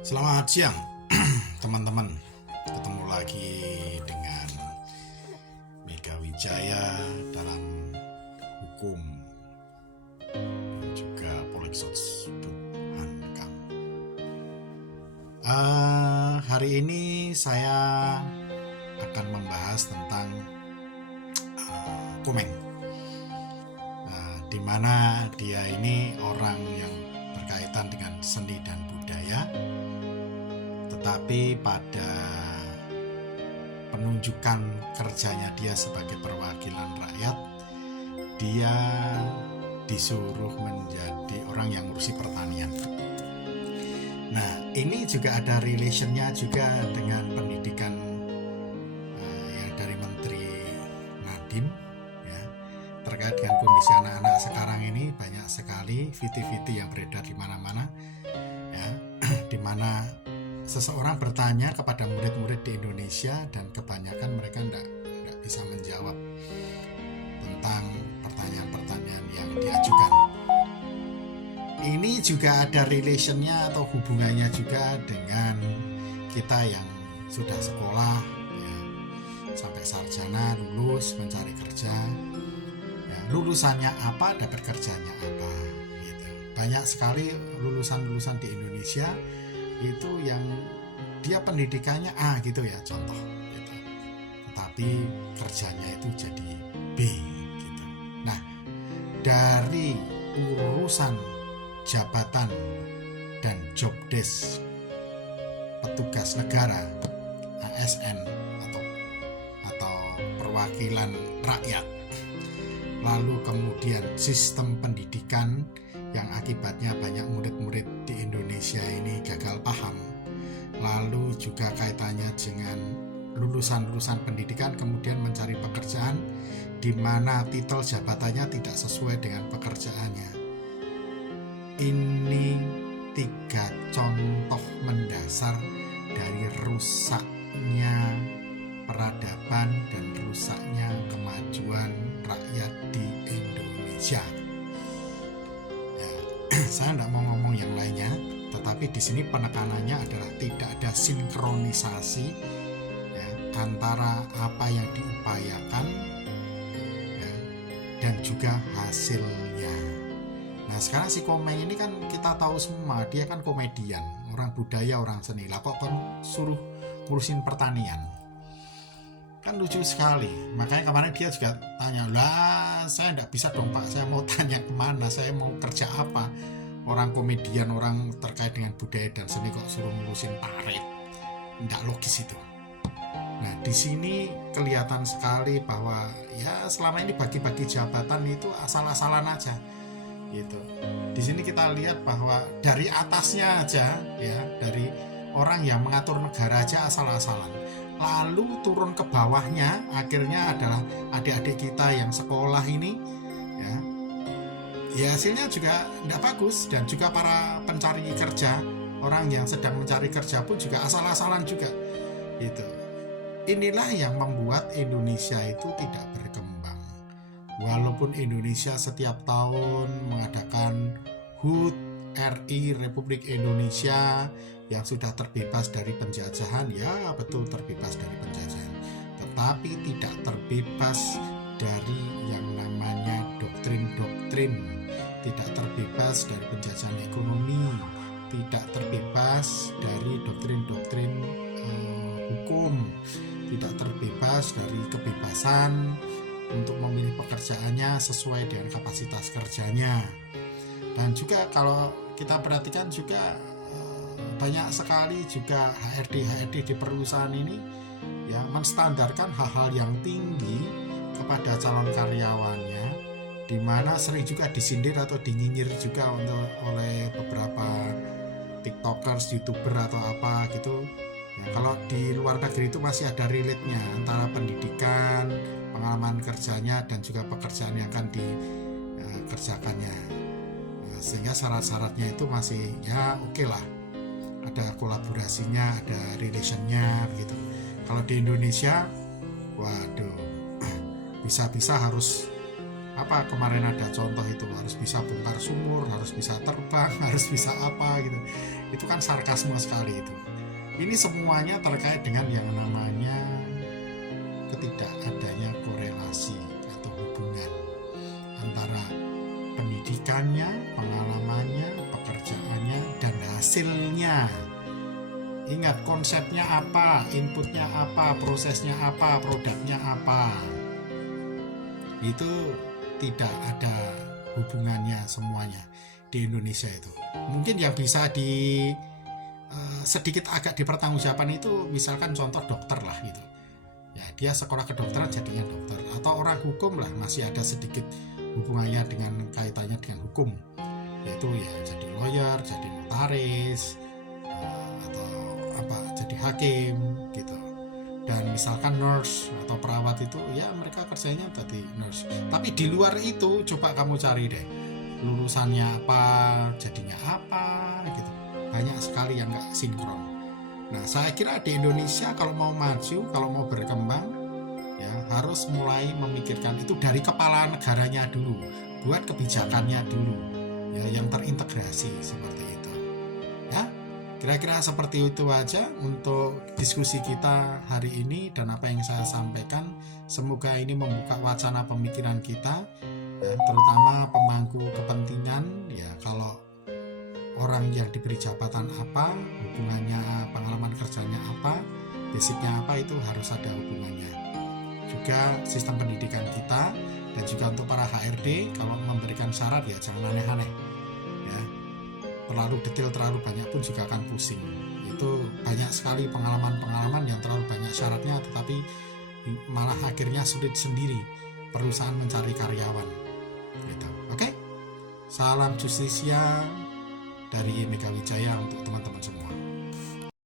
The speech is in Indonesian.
Selamat siang teman-teman. Ketemu lagi dengan Mega Wijaya dalam hukum dan juga Polexot.Hankam. Hari ini saya akan membahas tentang Komeng, di mana dia ini orang yang berkaitan dengan seni dan budaya, tetapi pada penunjukan kerjanya dia sebagai perwakilan rakyat, dia disuruh menjadi orang yang ngurusi pertanian. Nah, ini juga ada relationnya juga dengan pendidikan yang dari Menteri Nadiem, ya, terkait dengan kondisi anak-anak sekarang ini. Banyak sekali viti-viti yang beredar di mana-mana, ya, di mana seseorang bertanya kepada murid-murid di Indonesia dan kebanyakan mereka tidak bisa menjawab tentang pertanyaan-pertanyaan yang diajukan. Ini juga ada relationnya atau hubungannya juga dengan kita yang sudah sekolah, ya, sampai sarjana, lulus, mencari kerja, ya, lulusannya apa, dapat kerjanya apa, gitu. Banyak sekali lulusan-lulusan di Indonesia itu yang dia pendidikannya A gitu ya, contoh gitu, tetapi kerjanya itu jadi B gitu. Nah, dari urusan jabatan dan job desk petugas negara, ASN atau perwakilan rakyat, lalu kemudian sistem pendidikan yang akibatnya banyak murid-murid di Indonesia ini gagal paham, lalu juga kaitannya dengan lulusan-lulusan pendidikan kemudian mencari pekerjaan di mana titel jabatannya tidak sesuai dengan pekerjaannya. Ini 3 contoh mendasar dari rusaknya peradaban dan rusaknya kemajuan rakyat di Indonesia. Saya tidak mau ngomong yang lainnya, tetapi di sini penekanannya adalah tidak ada sinkronisasi, ya, antara apa yang diupayakan, ya, dan juga hasilnya. Nah, sekarang si Komeng ini kan kita tahu semua, dia kan komedian, orang budaya, orang seni. Lah kok kan suruh ngurusin pertanian? Kan lucu sekali. Makanya kemarin dia juga tanya, lah saya tidak bisa dong Pak, saya mau tanya kemana, saya mau kerja apa. Orang komedian, orang terkait dengan budaya dan seni kok suruh ngurusin paret. Tidak logis itu. Nah, di sini kelihatan sekali bahwa ya selama ini bagi-bagi jabatan itu asal-asalan aja gitu. Di sini kita lihat bahwa dari atasnya aja, ya, dari orang yang mengatur negara aja asal-asalan, lalu turun ke bawahnya akhirnya adalah adik-adik kita yang sekolah ini, ya hasilnya juga tidak bagus. Dan juga para pencari kerja, orang yang sedang mencari kerja pun juga asal-asalan juga gitu. Inilah yang membuat Indonesia itu tidak berkembang. Walaupun Indonesia setiap tahun mengadakan HUT RI Republik Indonesia yang sudah terbebas dari penjajahan, ya betul terbebas dari penjajahan, tetapi tidak terbebas dari yang namanya doktrin-doktrin, tidak terbebas dari penjajahan ekonomi, tidak terbebas dari doktrin-doktrin hukum, tidak terbebas dari kebebasan untuk memilih pekerjaannya sesuai dengan kapasitas kerjanya. Dan juga kalau kita perhatikan juga banyak sekali juga HRD di perusahaan ini, ya, menstandarkan hal-hal yang tinggi kepada calon karyawannya, di mana sering juga disindir atau dinyinyir juga oleh beberapa tiktokers, youtuber atau apa gitu. Ya, kalau di luar negeri itu masih ada relate-nya antara pendidikan, pengalaman kerjanya, dan juga pekerjaan yang akan dikerjakannya. Sehingga syarat-syaratnya itu masih ya oke lah, ada kolaborasinya, ada relationnya gitu. Kalau di Indonesia, waduh, bisa-bisa harus apa, kemarin ada contoh itu harus bisa bongkar sumur, harus bisa terbang, harus bisa apa gitu. Itu kan sarkasme sekali itu. Ini semuanya terkait dengan yang namanya ketidakadanya korelasi atau hubungan antara pendidikannya, pengalamannya, pekerjaannya, dan hasilnya. Ingat konsepnya apa, inputnya apa, prosesnya apa, produknya apa. Itu tidak ada hubungannya semuanya di Indonesia itu. Mungkin yang bisa sedikit agak dipertanggungjawabkan itu misalkan contoh dokter lah gitu. Ya, dia sekolah kedokteran jadinya dokter, atau orang hukum lah masih ada sedikit hubungannya dengan kaitannya dengan hukum, yaitu ya jadi lawyer, jadi notaris, atau jadi hakim gitu. Dan misalkan nurse atau perawat itu ya mereka kerjanya tadi nurse. Tapi di luar itu coba kamu cari deh lulusannya apa, jadinya apa gitu. Banyak sekali yang nggak sinkron. Nah, saya kira di Indonesia kalau mau maju, kalau mau berkembang, ya harus mulai memikirkan itu dari kepala negaranya dulu, buat kebijakannya dulu, ya yang terintegrasi seperti itu. Ya, kira-kira seperti itu aja untuk diskusi kita hari ini dan apa yang saya sampaikan. Semoga ini membuka wacana pemikiran kita, ya, terutama pemangku kepentingan. Ya, kalau orang yang diberi jabatan apa, hubungannya, pengalaman kerjanya apa, basicnya apa, itu harus ada hubungannya. Juga sistem pendidikan kita dan juga untuk para HRD kalau memberikan syarat ya jangan aneh-aneh. Ya, terlalu detail, terlalu banyak pun juga akan pusing. Itu banyak sekali pengalaman-pengalaman yang terlalu banyak syaratnya, tetapi malah akhirnya sulit sendiri perusahaan mencari karyawan. Gitu. Oke, salam justisia dari Mega Wijaya untuk